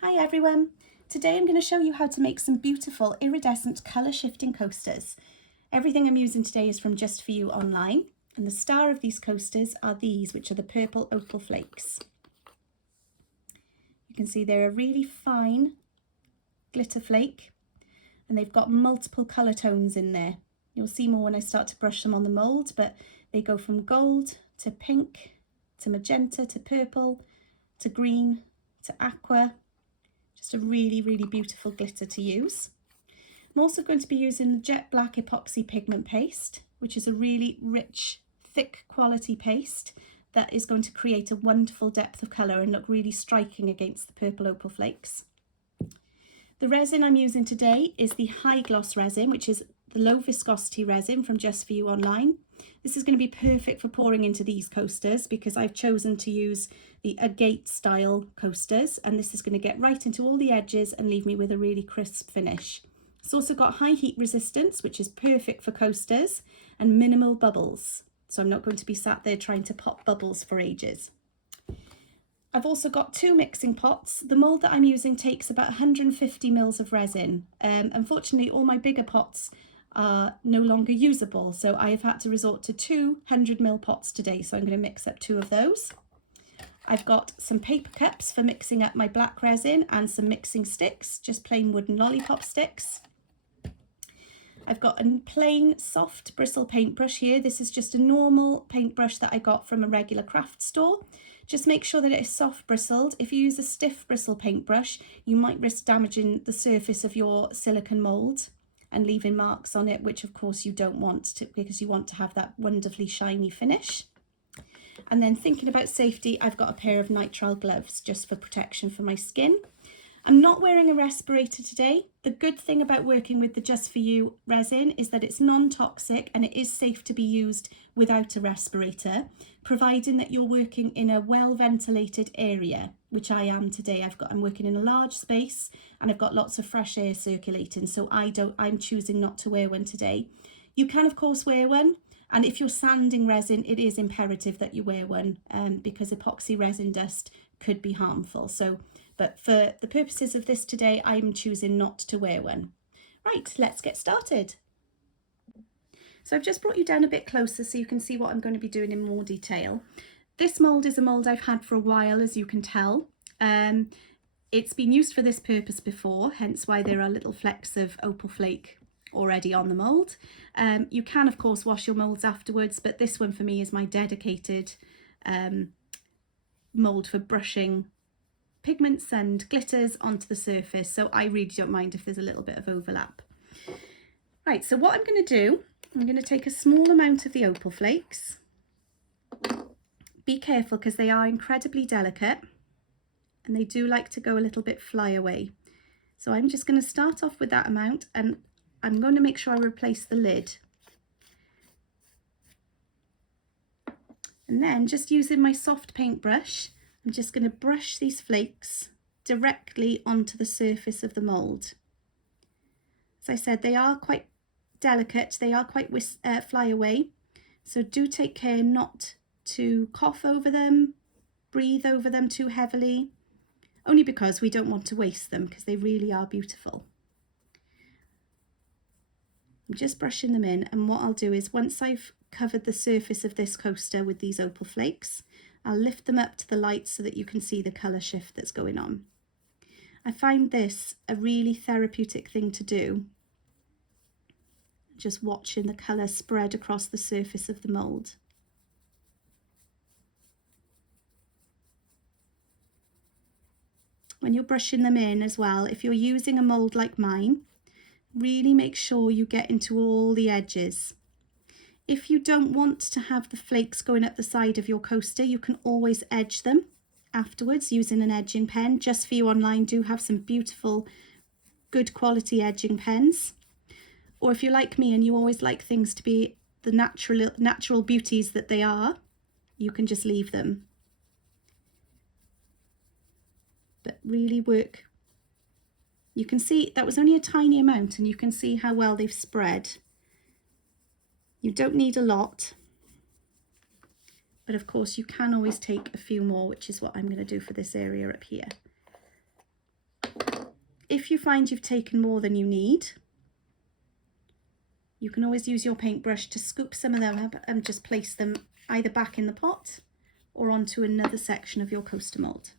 Hi everyone! Today I'm going to show you how to make some beautiful iridescent colour shifting coasters. Everything I'm using today is from Just For You online, and the star of these coasters are these, which are the purple Opal Flakes. You can see they're a really fine glitter flake and they've got multiple colour tones in there. You'll see more when I start to brush them on the mould, but they go from gold to pink to magenta to purple to green to aqua. Just a really, really beautiful glitter to use. I'm also going to be using the jet black epoxy pigment paste, which is a really rich, thick quality paste that is going to create a wonderful depth of colour and look really striking against the purple opal flakes. The resin I'm using today is the high gloss resin, which is the low viscosity resin from Just For You online. This is going to be perfect for pouring into these coasters because I've chosen to use the agate style coasters, and this is going to get right into all the edges and leave me with a really crisp finish. It's also got high heat resistance, which is perfect for coasters, and minimal bubbles. So I'm not going to be sat there trying to pop bubbles for ages. I've also got two mixing pots. The mould that I'm using takes about 150 mils of resin. Unfortunately, all my bigger pots are no longer usable, so I have had to resort to 200 ml pots today, so I'm going to mix up two of those. I've got some paper cups for mixing up my black resin and some mixing sticks, just plain wooden lollipop sticks. I've got a plain soft bristle paintbrush here. This is just a normal paintbrush that I got from a regular craft store. Just make sure that it is soft bristled. If you use a stiff bristle paintbrush, you might risk damaging the surface of your silicone mould and leaving marks on it, which of course you don't want to, because you want to have that wonderfully shiny finish. And then thinking about safety, I've got a pair of nitrile gloves just for protection for my skin. I'm not wearing a respirator today. The good thing about working with the Just For You resin is that it's non-toxic and it is safe to be used without a respirator, providing that you're working in a well-ventilated area, which I am today. I'm working in a large space and I've got lots of fresh air circulating, so I'm choosing not to wear one today. You can of course wear one, and if you're sanding resin, it is imperative that you wear one because epoxy resin dust could be harmful. But for the purposes of this today, I'm choosing not to wear one. Right, let's get started. So I've just brought you down a bit closer so you can see what I'm going to be doing in more detail. This mould is a mould I've had for a while, as you can tell. It's been used for this purpose before, hence why there are little flecks of opal flake already on the mould. You can of course wash your moulds afterwards, but this one for me is my dedicated mould for brushing pigments and glitters onto the surface, so I really don't mind if there's a little bit of overlap. Right, so what I'm going to do, I'm going to take a small amount of the opal flakes. Be careful because they are incredibly delicate and they do like to go a little bit fly away. So I'm just going to start off with that amount, and I'm going to make sure I replace the lid. And then just using my soft paintbrush, I'm just going to brush these flakes directly onto the surface of the mould. As I said, they are quite delicate, they are quite fly away, so do take care not to cough over them, breathe over them too heavily, only because we don't want to waste them because they really are beautiful. I'm just brushing them in, and what I'll do is once I've covered the surface of this coaster with these opal flakes, I'll lift them up to the light so that you can see the colour shift that's going on. I find this a really therapeutic thing to do, just watching the colour spread across the surface of the mould. When you're brushing them in as well, if you're using a mould like mine, really make sure you get into all the edges. If you don't want to have the flakes going up the side of your coaster, you can always edge them afterwards using an edging pen. Just For You online do have some beautiful, good quality edging pens. Or if you're like me and you always like things to be the natural beauties that they are, you can just leave them. But really work. You can see that was only a tiny amount, and you can see how well they've spread. You don't need a lot, but of course you can always take a few more, which is what I'm going to do for this area up here. if you find you've taken more than you need, you can always use your paintbrush to scoop some of them up and just place them either back in the pot or onto another section of your coaster mould.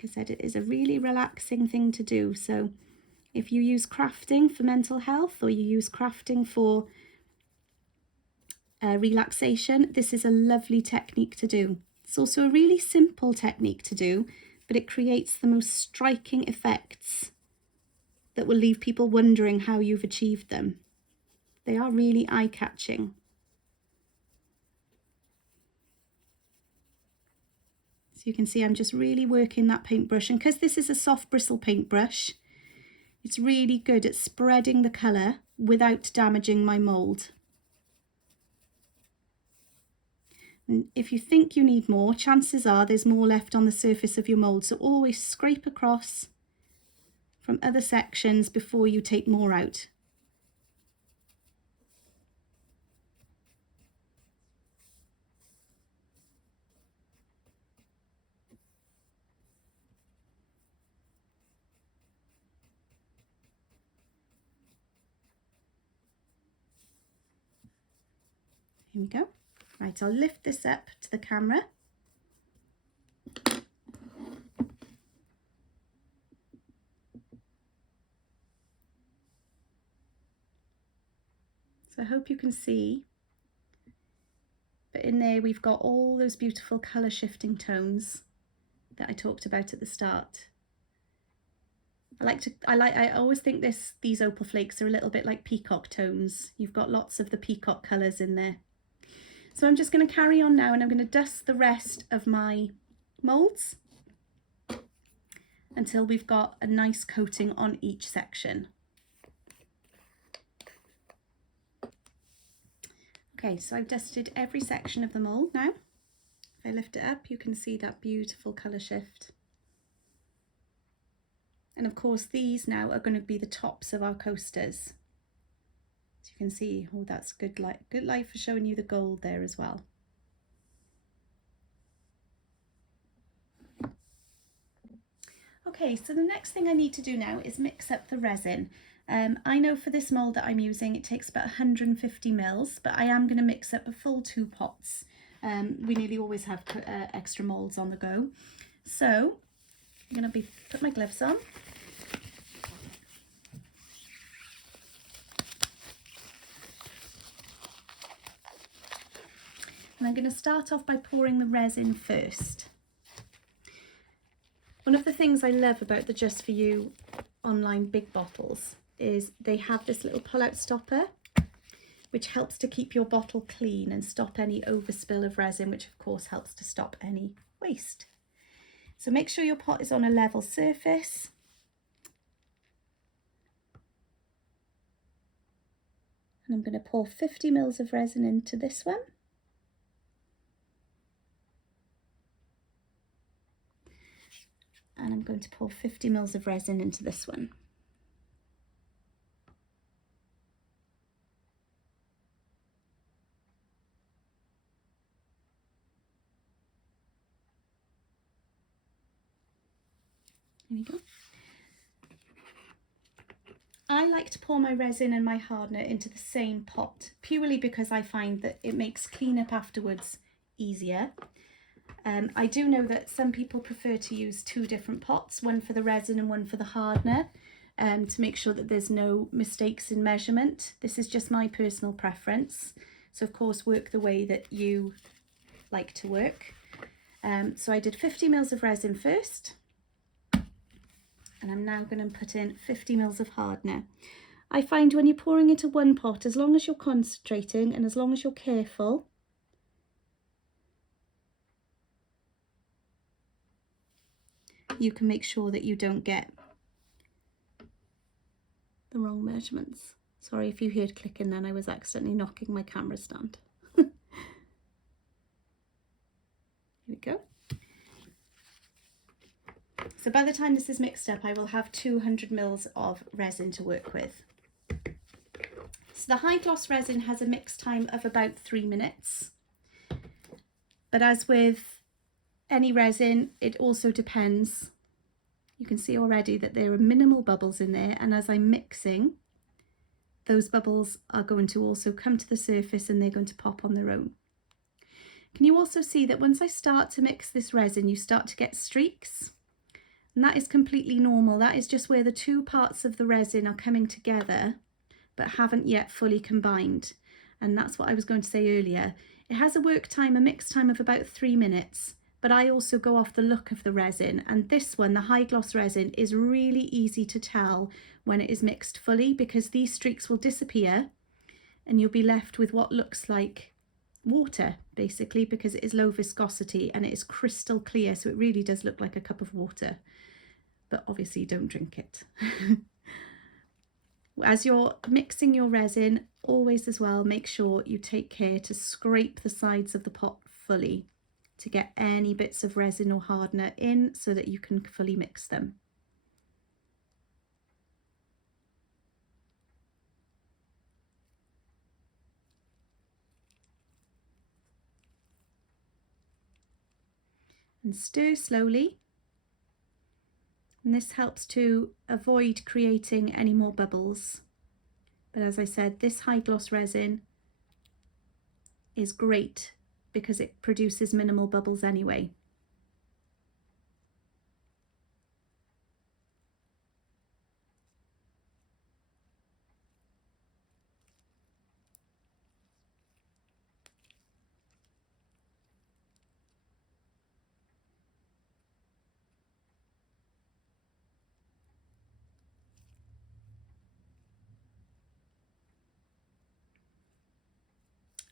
Like I said, it is a really relaxing thing to do. So if you use crafting for mental health, or you use crafting for relaxation, this is a lovely technique to do. It's also a really simple technique to do, but it creates the most striking effects that will leave people wondering how you've achieved them. They are really eye-catching. So you can see I'm just really working that paintbrush, and because this is a soft bristle paintbrush, it's really good at spreading the colour without damaging my mould. And if you think you need more, chances are there's more left on the surface of your mould, so always scrape across from other sections before you take more out. Here we go. Right, I'll lift this up to the camera. So I hope you can see, but in there we've got all those beautiful colour shifting tones that I talked about at the start. I always think these opal flakes are a little bit like peacock tones. You've got lots of the peacock colours in there. So I'm just going to carry on now, and I'm going to dust the rest of my moulds until we've got a nice coating on each section. Okay, so I've dusted every section of the mould now. If I lift it up, you can see that beautiful colour shift. And of course, these now are going to be the tops of our coasters. So you can see, oh, that's good light for showing you the gold there as well. Okay, so the next thing I need to do now is mix up the resin. I know for this mould that I'm using, it takes about 150 mils, but I am going to mix up a full 2 pots. We nearly always have extra moulds on the go. So I'm going to put my gloves on. And I'm going to start off by pouring the resin first. One of the things I love about the Just For You online big bottles is they have this little pull-out stopper, which helps to keep your bottle clean and stop any overspill of resin, which of course helps to stop any waste. So make sure your pot is on a level surface. And I'm going to pour 50 mils of resin into this one. And I'm going to pour 50 mils of resin into this one. There we go. I like to pour my resin and my hardener into the same pot, purely because I find that it makes cleanup afterwards easier. I do know that some people prefer to use 2 different pots, one for the resin and one for the hardener, to make sure that there's no mistakes in measurement. This is just my personal preference. So of course work the way that you like to work. So I did 50 mils of resin first, and I'm now going to put in 50 mils of hardener. I find when you're pouring into one pot, as long as you're concentrating and as long as you're careful, you can make sure that you don't get the wrong measurements. Sorry if you heard clicking then, I was accidentally knocking my camera stand. go. So by the time this is mixed up, I will have 200 mils of resin to work with. So the high gloss resin has a mix time of about 3 minutes. But as with any resin, it also depends. You can see already that there are minimal bubbles in there, and as I'm mixing, those bubbles are going to also come to the surface and they're going to pop on their own. Can you also see that once I start to mix this resin, you start to get streaks? And that is completely normal. That is just where the two parts of the resin are coming together but haven't yet fully combined. And that's what I was going to say earlier. It has a work time, a mix time of about 3 minutes, but I also go off the look of the resin. And this one, the high gloss resin, is really easy to tell when it is mixed fully, because these streaks will disappear and you'll be left with what looks like water, basically, because it is low viscosity and it is crystal clear. So it really does look like a cup of water, but obviously don't drink it. As you're mixing your resin, always as well, make sure you take care to scrape the sides of the pot fully to get any bits of resin or hardener in so that you can fully mix them. And stir slowly. And this helps to avoid creating any more bubbles. But as I said, this high gloss resin is great because it produces minimal bubbles anyway.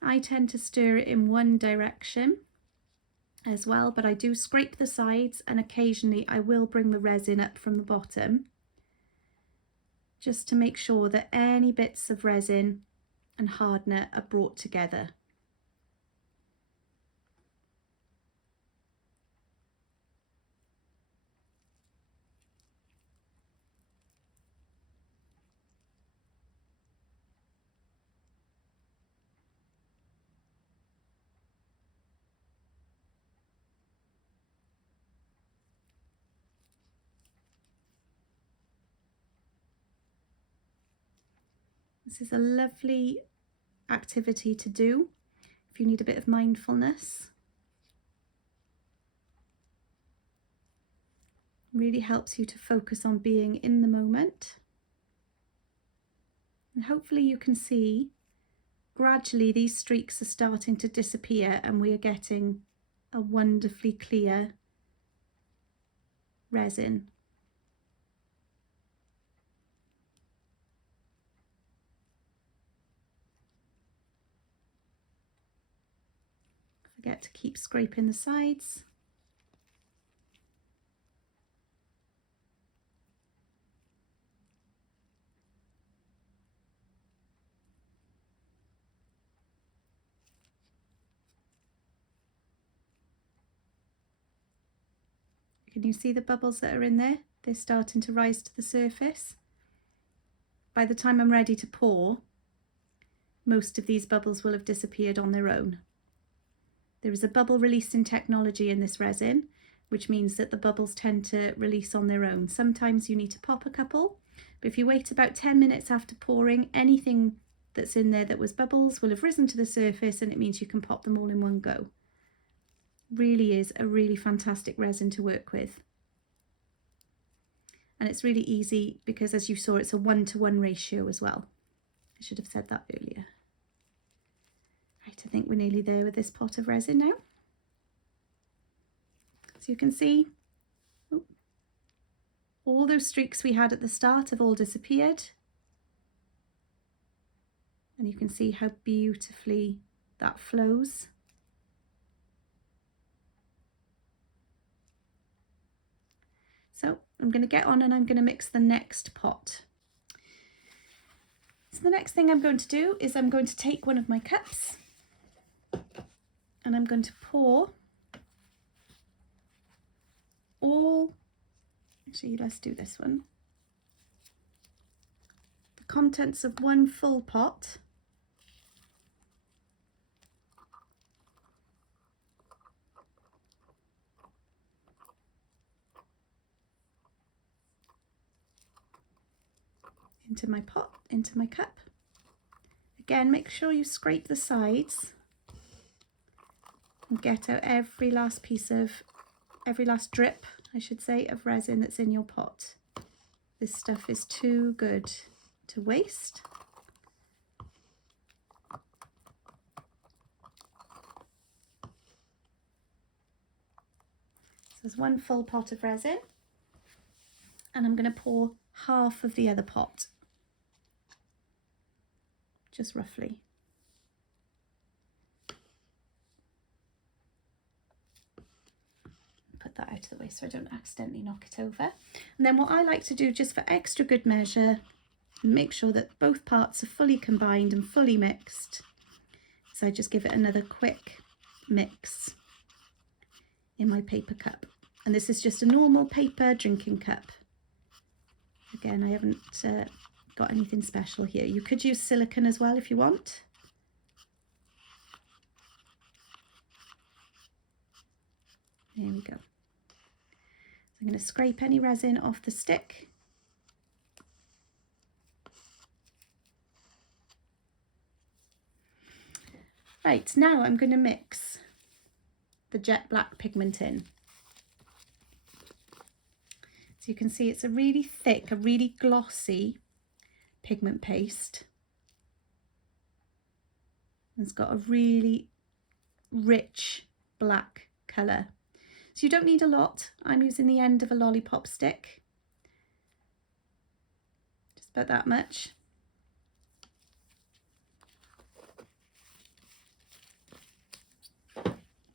I tend to stir it in one direction as well, but I do scrape the sides, and occasionally I will bring the resin up from the bottom just to make sure that any bits of resin and hardener are brought together. This is a lovely activity to do if you need a bit of mindfulness. Really helps you to focus on being in the moment. And hopefully you can see gradually these streaks are starting to disappear and we are getting a wonderfully clear resin. Forget to keep scraping the sides. Can you see the bubbles that are in there? They're starting to rise to the surface. By the time I'm ready to pour, most of these bubbles will have disappeared on their own. There is a bubble releasing technology in this resin, which means that the bubbles tend to release on their own. Sometimes you need to pop a couple, but if you wait about 10 minutes after pouring, anything that's in there that was bubbles will have risen to the surface, and it means you can pop them all in one go. Really is a really fantastic resin to work with. And it's really easy because, as you saw, it's a 1-to-1 ratio as well. I should have said that earlier. Right, I think we're nearly there with this pot of resin now. So you can see all those streaks we had at the start have all disappeared. And you can see how beautifully that flows. So I'm going to get on and I'm going to mix the next pot. So the next thing I'm going to do is I'm going to take one of my cups and I'm going to pour all, actually let's do this one, the contents of one full pot into my pot, into my cup. Again, make sure you scrape the sides and get out every last drip, I should say, of resin that's in your pot. This stuff is too good to waste. So there's one full pot of resin, and I'm going to pour half of the other pot, just roughly. Put that out of the way so I don't accidentally knock it over. And then what I like to do, just for extra good measure, make sure that both parts are fully combined and fully mixed, so I just give it another quick mix in my paper cup. And this is just a normal paper drinking cup. Again, I haven't got anything special here. You could use silicone as well if you want. There we go. So I'm going to scrape any resin off the stick. Right, now I'm going to mix the jet black pigment in. So you can see it's a really thick, a really glossy pigment paste. It's got a really rich black colour. So you don't need a lot. I'm using the end of a lollipop stick. Just about that much.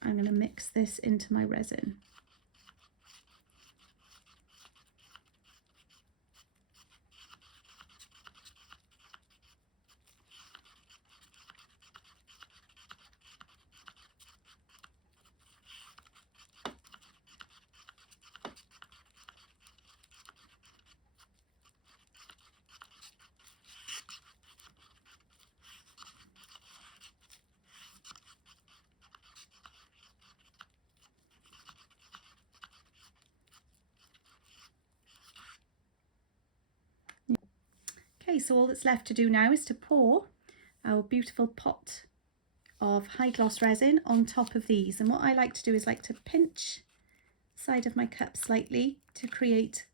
I'm going to mix this into my resin. Okay, so all that's left to do now is to pour our beautiful pot of high gloss resin on top of these. And what I like to do is like to pinch the side of my cup slightly to create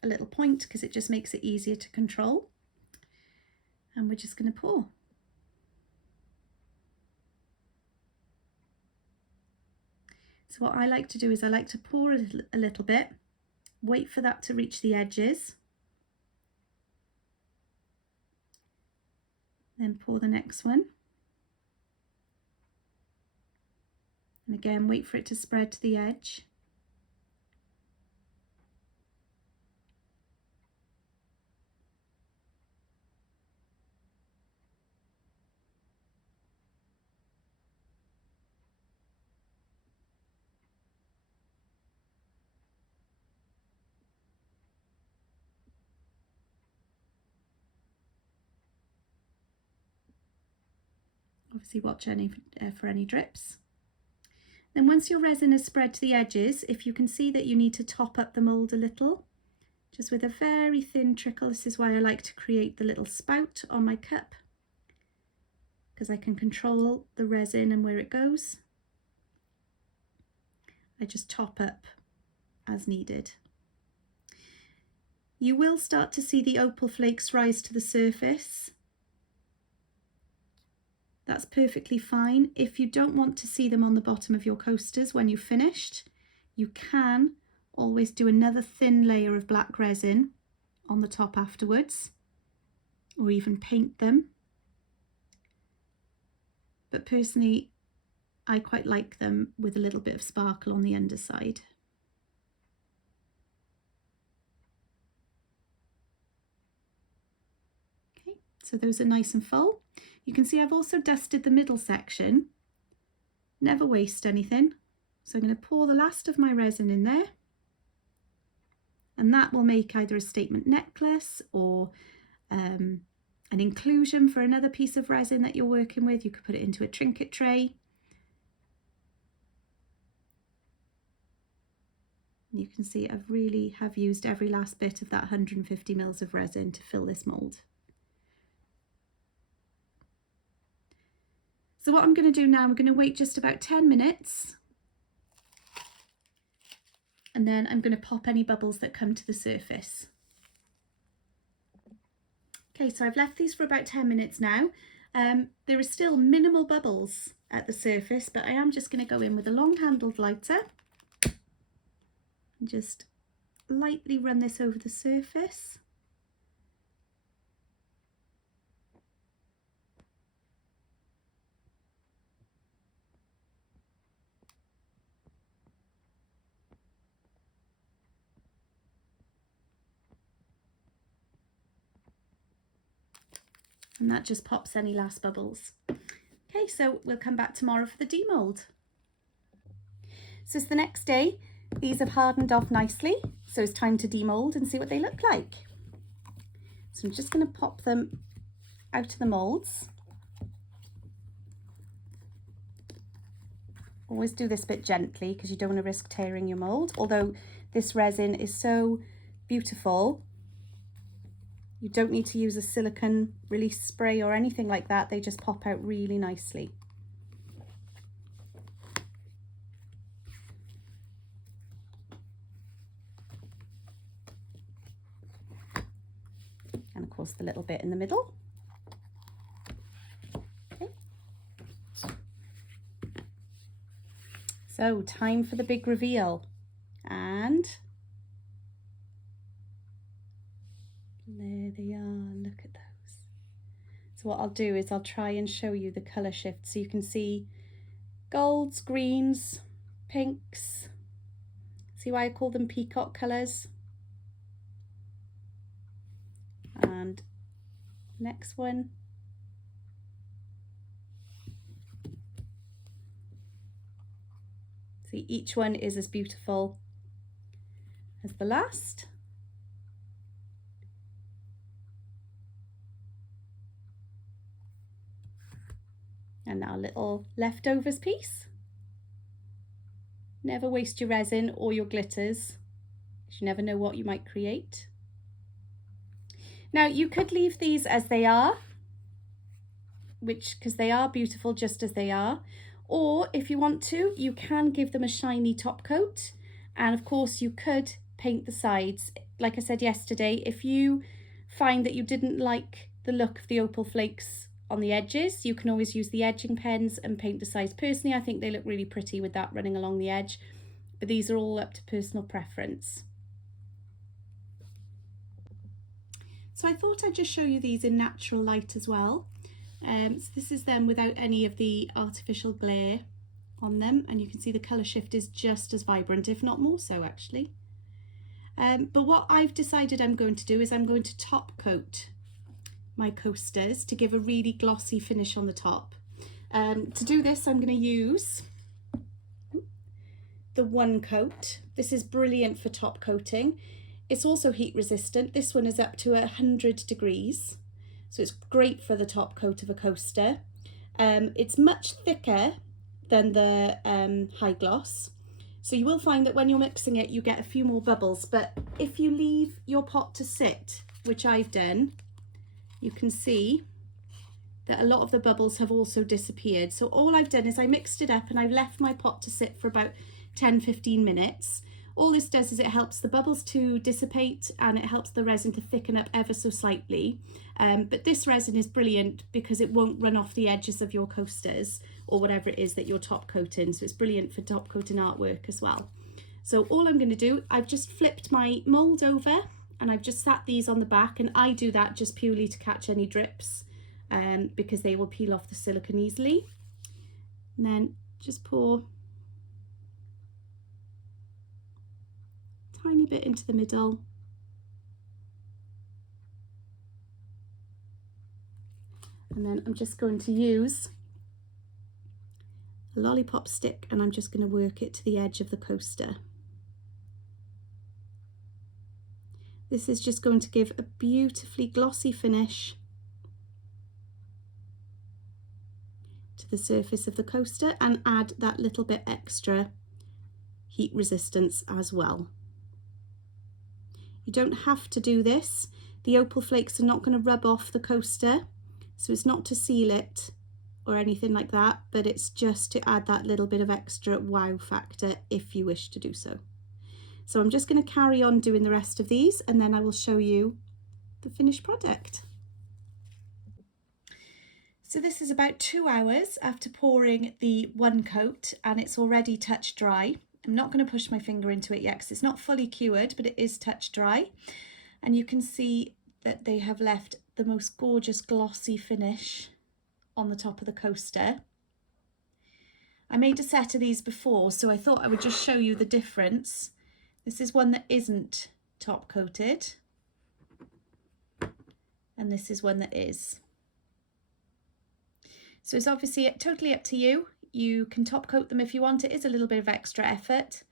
a little point, because it just makes it easier to control. And we're just going to pour. So what I like to do is I like to pour a little bit, wait for that to reach the edges, then pour the next one, and again wait for it to spread to the edge. Obviously watch for any drips. Then once your resin is spread to the edges, if you can see that you need to top up the mould a little, just with a very thin trickle. This is why I like to create the little spout on my cup, because I can control the resin and where it goes. I just top up as needed. You will start to see the opal flakes rise to the surface. That's perfectly fine. If you don't want to see them on the bottom of your coasters when you've finished, you can always do another thin layer of black resin on the top afterwards, or even paint them. But personally, I quite like them with a little bit of sparkle on the underside. Okay, so those are nice and full. You can see I've also dusted the middle section. Never waste anything. So I'm going to pour the last of my resin in there. And that will make either a statement necklace or an inclusion for another piece of resin that you're working with. You could put it into a trinket tray. You can see I really have used every last bit of that 150 mils of resin to fill this mould. So what I'm going to do now, I'm going to wait just about 10 minutes and then I'm going to pop any bubbles that come to the surface. Okay, so I've left these for about 10 minutes now. There are still minimal bubbles at the surface, but I am just going to go in with a long handled lighter and just lightly run this over the surface. And that just pops any last bubbles. Okay, so we'll come back tomorrow for the demold. So it's the next day. These have hardened off nicely, so it's time to demold and see what they look like. So I'm just going to pop them out of the molds. Always do this bit gently because you don't want to risk tearing your mold, although this resin is so beautiful. You don't need to use a silicone release spray or anything like that. They just pop out really nicely. And of course the little bit in the middle. Okay. So time for the big reveal. And there they are, look at those. So what I'll do is I'll try and show you the colour shift so you can see golds, greens, pinks. See why I call them peacock colours? And next one. See, each one is as beautiful as the last. And our little leftovers piece. Never waste your resin or your glitters, because you never know what you might create. Now you could leave these as they are, because they are beautiful just as they are, or if you want to, you can give them a shiny top coat, and of course you could paint the sides. Like I said yesterday, if you find that you didn't like the look of the Opal Flakes on the edges, you can always use the edging pens and paint the sides. Personally, I think they look really pretty with that running along the edge, but these are all up to personal preference. So I thought I'd just show you these in natural light as well. So this is them without any of the artificial glare on them, and you can see the colour shift is just as vibrant, if not more so actually. But what I've decided I'm going to do is I'm going to top coat my coasters to give a really glossy finish on the top. To do this, I'm going to use the One Coat. This is brilliant for top coating. It's also heat resistant. This one is up to 100 degrees, so it's great for the top coat of a coaster. It's much thicker than the high gloss, so you will find that when you're mixing it you get a few more bubbles, but if you leave your pot to sit, which I've done, you can see that a lot of the bubbles have also disappeared. So all I've done is I mixed it up and I've left my pot to sit for about 10-15 minutes. All this does is it helps the bubbles to dissipate and it helps the resin to thicken up ever so slightly. But this resin is brilliant because it won't run off the edges of your coasters or whatever it is that you're top coating. So it's brilliant for top coating artwork as well. So all I'm going to do, I've just flipped my mould over and I've just sat these on the back, and I do that just purely to catch any drips because they will peel off the silicone easily. And then just pour a tiny bit into the middle. And then I'm just going to use a lollipop stick and I'm just going to work it to the edge of the coaster. This is just going to give a beautifully glossy finish to the surface of the coaster and add that little bit extra heat resistance as well. You don't have to do this. The opal flakes are not going to rub off the coaster, so it's not to seal it or anything like that, but it's just to add that little bit of extra wow factor if you wish to do so. So I'm just going to carry on doing the rest of these and then I will show you the finished product. So this is about 2 hours after pouring the one coat and it's already touch dry. I'm not going to push my finger into it yet because it's not fully cured, but it is touch dry. And you can see that they have left the most gorgeous glossy finish on the top of the coaster. I made a set of these before, so I thought I would just show you the difference. This is one that isn't top coated, and this is one that is. So it's obviously totally up to you. You can top coat them if you want. It is a little bit of extra effort,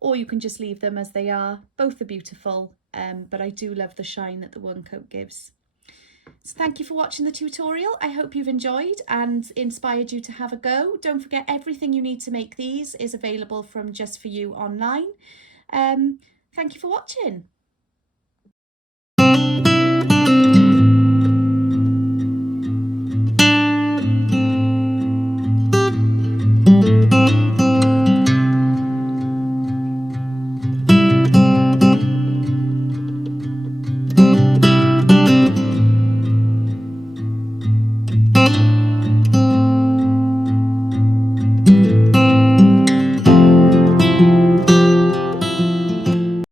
or you can just leave them as they are. Both are beautiful, but I do love the shine that the one coat gives. So thank you for watching the tutorial. I hope you've enjoyed and inspired you to have a go. Don't forget, everything you need to make these is available from Just For You online. Thank you for watching.